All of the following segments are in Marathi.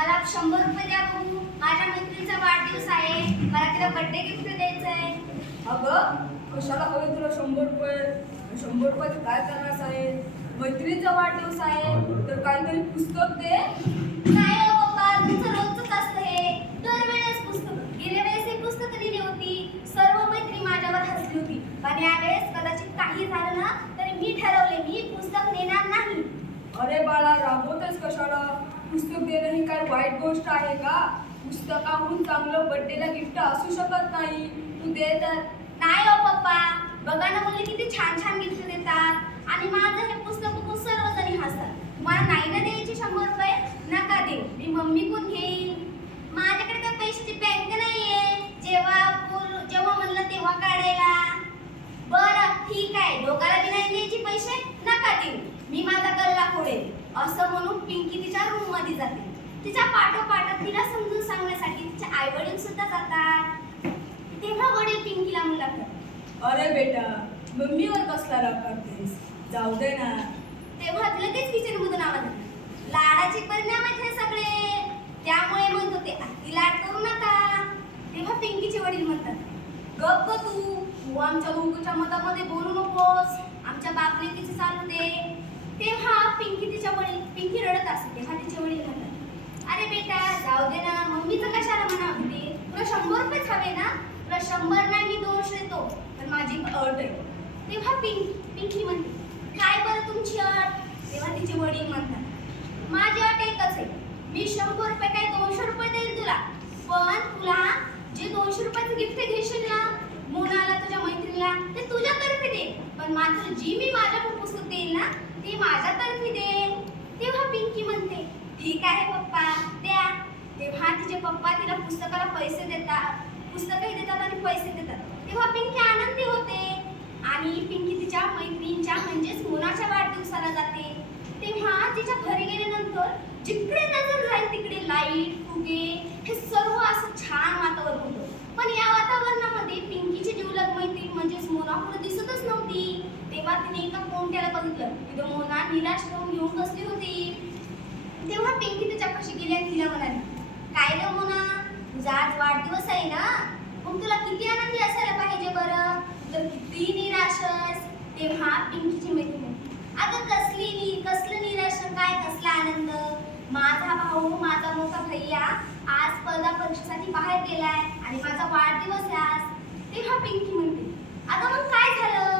मला शंभर रुपये द्या बघू माझ्या मैत्रिणीचा वाढदिवस आहे. मला तिला बर्थडे गिफ्ट द्यायचं आहे. अगं कशाला हवे तुला शंभर रुपये? शंभर रुपये काय करणार आहे मैत्रिणीचा वाढदिवस आहे. तर काहीतरी पुस्तक दे. नाही हो पप्पा तुमचं रोजच असतं हे. दरवेळेस पुस्तक. गेल्या वेळेस एक पुस्तक दिली होती. सर्व मैत्री माझ्यावर हसली होती. पण यावेळेस कदाचित काही झालं ना तरी मी ठरवले मी पुस्तक नेणार नाही. अरे बाळा राबवतेस कशाला? पुस्तक देणं ही काय वाईट गोष्ट आहे का? पुस्तकाहून चांगलं बर्थडेला गिफ्ट असू शकत नाही. तू दे तर. नाही हो पप्पा. बघा ना मुली किती छान छान गिफ्ट देतात. आणि माझं हे पुस्तक बघून सर्वजणी हसतात. तुम्हाला नाही ना द्यायची शंभर रुपये? नका देऊ. मी मम्मी कोण घेईन. माझ्याकडे काय पैशाची बँक नाहीये. जेव्हा बोल जेव्हा म्हणलं तेव्हा काढायला. बरं ठीक आहे. दोघाला बी नाही द्यायचे पैसे? देऊ मी माझा गल्ला फोडेल असं म्हणून पिंकी तिच्या रूममध्ये जाते. तिच्या पाठोपाठ तिला समजून सांगण्यासाठी तिचे आई वडील सुद्धा जातात. तेव्हा वडील पिंकीला मुलाखत अरे बेटा मम्मीवर कसला राग करतेस? जाऊ दे ना. तेव्हा लगेच किचन मधून आवाज. लाडाचे परिणाम आहेत हे सगळे. त्यामुळे म्हणतो ते अति लाड करू नका. तेव्हा पिंकीचे वडील म्हणतात गप ग तू. तू आमच्या दोघीच्या मतामध्ये बोलू नकोस. आमच्या बापने तिचे चालू दे तेव्हा पिंकी तिच्या वडील पिंकी रडत असते तेव्हा तिचे वडील म्हणतात अरे बेटा जाऊ दे ना मम्मीचं कशाला म्हणा म्हणते. तुला शंभर रुपयेच हवे ना? तुला शंभर नाही मी दोनशे देतो. पण माझी अट आहे. तेव्हा पिंक पिंकी म्हणते काय बरं तुमची अट? तेव्हा तिचे वडील म्हणतात माझी अट एकच आहे. मी शंभर रुपये काय दोनशे रुपये देईल तुला? पण तुला जे दोनशे रुपयाचं गिफ्ट घेशील ना मोनाला तुझ्या मैत्रिणीला ते तुझ्यातर्फे दे. पण मात्र जी मी माझ्या पुस्तक देईल ना ती माझ्यातर्फे दे. तेव्हा पिंकी म्हणते ठीक आहे पप्पा द्या. तेव्हा तिचे पप्पा तिला पुस्तकाला पैसे देतात. पुस्तकही देतात आणि पैसे देतात. तेव्हा पिंकी आनंदी होते. आणि पिंकी तिच्या मैत्रिणीच्या म्हणजेच मोनाच्या वाढदिवसाला जाते. तेव्हा तिच्या घरी गेल्यानंतर जिकडे नजर जाईल तिकडे लाइट फुगे हे सर्व असं छान वातावरण होतं. पण या वातावरण पिंकीची जीवलग मैत्रीण म्हणजेच मोना पुढे दिसतच नव्हती तेव्हा तिने एका कोणत्याला बघितलं. तिथं मोना निराश होऊन घेऊन बसली होती. तेव्हा पिंकी तिच्यापाशी गेली आणि तिला म्हणाली काय ग मोना? तुझा आज वाढदिवस आहे ना? मग तुला किती आनंदी असायला पाहिजे बरं? तर किती निराश तेव्हा पिंकीची मैत्रीण म्हणते, अगं कसली नी कसलं निराश? काय कसला आनंद? माझा भाऊ माझा मोठा भैया आज स्पर्धा परीक्षेसाठी बाहेर गेलाय आणि माझा वाढदिवस आहे आज. तेव्हा पिंकी म्हणते अगं मग काय झालं?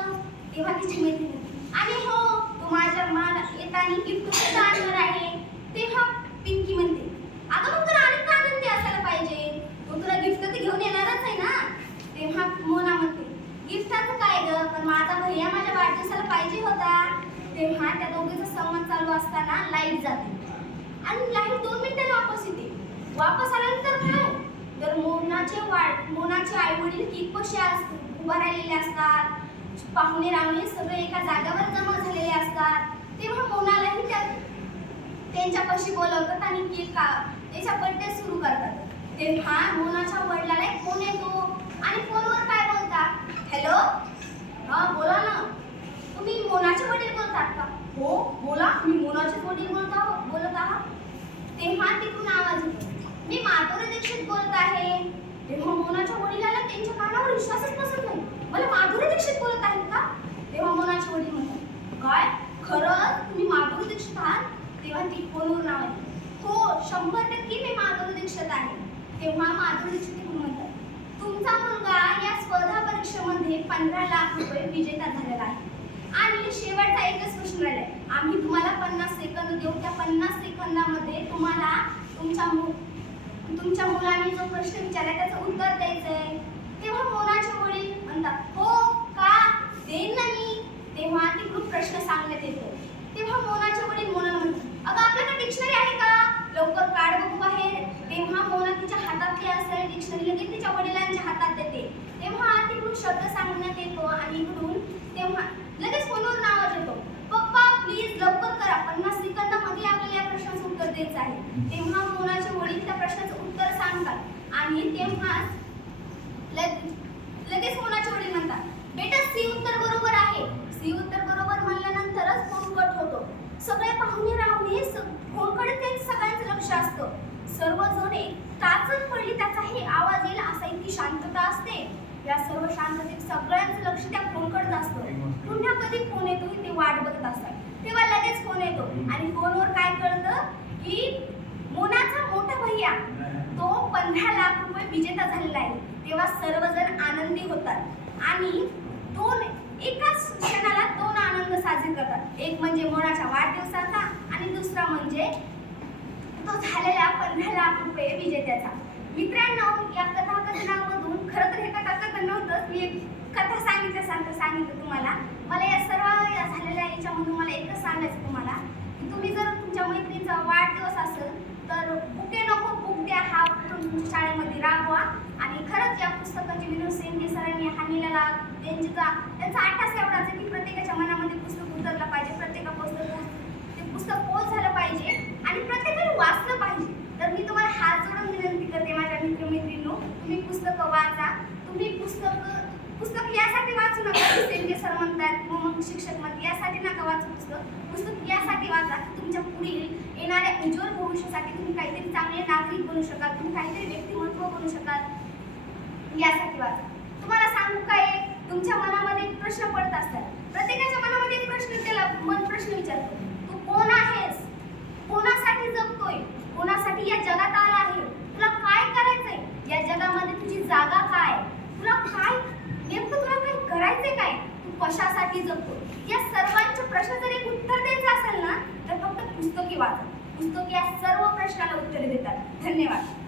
तेव्हा तिची मैत्रीण आणि हो तू माझ्या मला येताना गिफ्ट सुद्धा आणणार आहे. तेव्हा पिंकी म्हणते अगं मग तुला अनेक आनंदी असायला पाहिजे. मग तुला गिफ्ट तर घेऊन येणारच आहे ना? तेव्हा मोना म्हणते गिफ्टाचं काय ग पण माझा भैया माझ्या वाढदिवसाला पाहिजे होता. तेव्हा त्या दोघीचा संवाद चालू असताना लाइट जाते. आणि लाइट दोन मिनिटांनी वापस येते. वापस आल्यानंतर काय? तर मोनाचे वाढ मोनाचे आई वडील कितपशी असतात उभा राहिलेले असतात. पाहुणे रावणे सगळे एका जागेवर जमा झालेले असतात. तेव्हा मोनालाही त्या त्यांच्यापाशी बोलवतात आणि केक का त्याच्या बड्डे सुरू करतात. तेव्हा मोनाच्या वडिलाला एक फोन येतो. आणि फोनवर काय बोलतात? हॅलो हा बोला ना. तुम्ही मोनाचे वडील बोलतात का? हो बोला. मी मोनाचे वडील बोलत आहो बोलत आहात तेव्हा तिकडून आवाज येतो. मी माधुरी दीक्षित बोलत आहे तेव्हा मोनाच्या वडिलाला त्यांच्या कानावर विश्वासच बसत नाही मला माधुरी दीक्षित बोलत आहेत का तेव्हा मोनाचे वडील म्हणतात काय खरंच तुम्ही माधुरी दीक्षित आहात तेव्हा ती फोनवर नाव आहे हो शंभर टक्के मी माधुरी दीक्षित आहे तेव्हा माधुरी म्हणतात तुमचा मुलगा या स्पर्धा परीक्षेमध्ये पंधरा लाख रुपये विजेता झालेला आहे. आणि शेवटचा एकच प्रश्न राहिलाय. आम्ही तुम्हाला पन्नास सेकंद देऊ. त्या पन्नास सेकंदामध्ये तुम्हाला तुमच्या मु तुमच्या मुलाने जो प्रश्न विचारला त्याचं उत्तर द्यायचंय. तेव्हा मोनाचे वडील म्हणतात हो का? देईन ना मी तेव्हा तिकडून प्रश्न सांगण्यात येतो. तेव्हा मोनाचे वडील मोनाला म्हणतात अगं आपल्याकडे डिक्शनरी आहे का लवकर काढ बघू बाहेर तेव्हा मोना तिच्या हातातली असेल डिक्शनरी लगेच तिच्या वडिलांच्या हातात देते तेव्हा शब्द सांगण्यात येतो आणि इकडून तेव्हा लगेच फोनवर आवाज येतो. पप्पा प्लीज लवकर करा. पन्नास सेकंदामध्ये आपल्याला या प्रश्नाचं उत्तर द्यायचं आहे. तेव्हा कोणाचे वडील त्या प्रश्नाचं उत्तर सांगतात. आणि तेव्हा लगेच कोणाचे वडील म्हणतात बेटा सी उत्तर बरोबर आहे. सी उत्तर बरोबर म्हणल्यानंतरच फोन कट होतो. सगळे पाहुणे राहुणे फोनकडे ते सगळ्यांचं लक्ष असतं. सर्वजुने काच पडली त्याचा हे आवाज येईल असा इतकी शांतता असते. शांततेत सगळ्यांचं लक्ष त्या फोनकडे असतं. पुन्हा कधी फोन येतो की ते वाट बघत असतात. तेव्हा लगेच फोन येतो. आणि फोनवर काय कळतं की मोनाचा मोठा भैया तो पंधरा लाख रुपये विजेता झालेला आहे. तेव्हा सर्वजण आनंदी होतात. आणि दोन एकाच क्षणाला दोन आनंद साजरे करतात. एक म्हणजे मोनाच्या वाढदिवसाचा आणि दुसरा म्हणजे तो झालेला पंधरा लाख रुपये विजेत्याचा. मित्रांनो या कथाकथनामधून खरं तर हे कथाकथन नव्हतं मी कथा सांगितल्यासारखं सांगितलं तुम्हाला. मला या सर्व या झालेल्या याच्यामधून मला एकच सांगायचं तुम्हाला की तुम्ही जर तुमच्या मैत्रीचा वाढदिवस असेल तर बुके नको बुक द्या हा शाळेमध्ये राबवा. आणि खरंच या पुस्तकाची विनोद सेंगे सरांनी हा लिहिलेला त्यांचा त्यांचा आठास एवढाच आहे की प्रत्येकाच्या मनामध्ये पुस्तक उतरलं पाहिजे प्रत्येका पुस्तक ते पुस्तक पोच झालं पाहिजे आणि प्रत्येकाने वाचलं पाहिजे तर मी तुम्हाला हात जोडून विनंती करते माझ्या मित्रमैत्रिणींनो तुम्ही पुस्तकं वाचा तुम्ही पुस्तक पुस्तक यासाठी वाचू नका की सेंगे सर म्हणतात किंवा मग शिक्षक म्हणतात यासाठी नका वाचू पुस्तक. पुस्तक यासाठी वाचा की तुमच्या पुढील येणाऱ्या उज्ज्वल भविष्यासाठी तुम्ही काहीतरी चांगले नागरिक बनू शकाल तुम्ही काहीतरी व्यक्तिमत्व बनू शकाल. यासाठी वाचा. तुम्हाला सांगू काय तुमच्या मनामध्ये प्रश्न पडत असतात. प्रत्येकाच्या मनामध्ये एक प्रश्न त्याला मन प्रश्न विचारतो. तू कोण आहेस? कोणासाठी जगतोय? कोणासाठी या जगात आला आहे? तुला काय करायचंय? या जगामध्ये तुझी जागा काय? तुला काय नेमकं तुला काय करायचंय काय? तू कशासाठी जगतो प्रश्न जर एक उत्तर द्यायचं असेल ना तर फक्त पुस्तकी वाचा. पुस्तकी या सर्व प्रश्नाला उत्तरे देतात. धन्यवाद.